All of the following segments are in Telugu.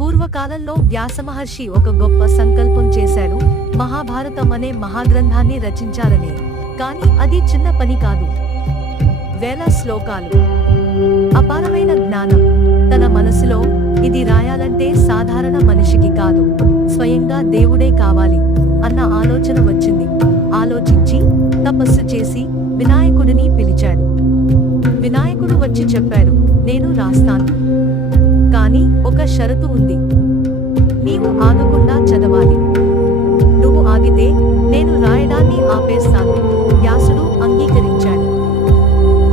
పూర్వకాలంలో వ్యాసమహర్షి ఒక గొప్ప సంకల్పం చేశాడు, మహాభారతం అనే మహాగ్రంథాన్ని రచించాలని. కానీ అది చిన్న పని కాదు. వేల శ్లోకాలు, అపారమైన జ్ఞానం. తన మనసులో ఇది రాయాలంటే సాధారణ మనిషికి కాదు, స్వయంగా దేవుడే కావాలి అన్న ఆలోచన వచ్చింది. ఆలోచించి తపస్సు చేసి వినాయకుడిని పిలిచాడు. వినాయకుడు వచ్చి చెప్పాడు, నేను రాస్తాను, కానీ ఒక షరతు ఉంది. నీవు ఆగకుండా చదవాలి. నువ్వు ఆగితే నేను రాయడాన్ని ఆపేస్తాను. వ్యాసుడు అంగీకరించాడు.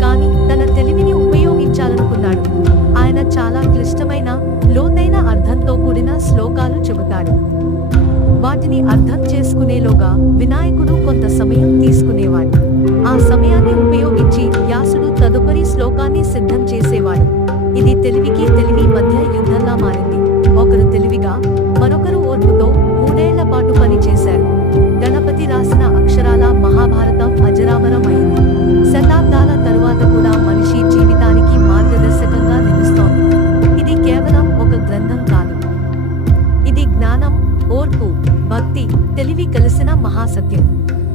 కానీ తన తెలివిని ఉపయోగించాలనుకున్నాడు. ఆయన చాలా క్లిష్టమైన, లోతైన అర్థంతో కూడిన శ్లోకాలు చెబుతాడు. వాటిని అర్థం చేసుకునేలోగా వినాయకుడు కొంత సమయం తీసుకునేవాడు. ఆ సమయాన్ని ఉపయోగించి వ్యాసుడు తదుపరి శ్లోకాన్ని సిద్ధం చేసేవాడు. ఇది తెలివికి తెలివి మధ్య యుద్ధంలా మారింది. ఒకరు తెలివిగా, మరొకరు ఓర్పుతో 3 ఏళ్ల పాటు పని చేశారు. గణపతి రాసిన అక్షరాల మహాభారతం అజరామరం అయింది. శతాబ్దాల తరువాత కూడా మనిషి జీవితానికి మార్గదర్శకంగా నిలుస్తోంది. ఇది కేవలం ఒక గ్రంథం కాదు, ఇది జ్ఞానం, ఓర్పు, భక్తి, తెలివి కలిసిన మహాసత్యం.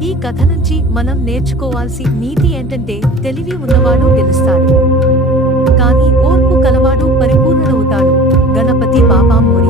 ఈ కథ నుంచి మనం నేర్చుకోవాల్సి నీతి ఏంటంటే, తెలివి ఉన్నవాడు గెలుస్తాడు, కానీ ఓర్పు కలవాడు పరిపూర్ణుడవుతాడు. గణపతి బాపా మోరియా.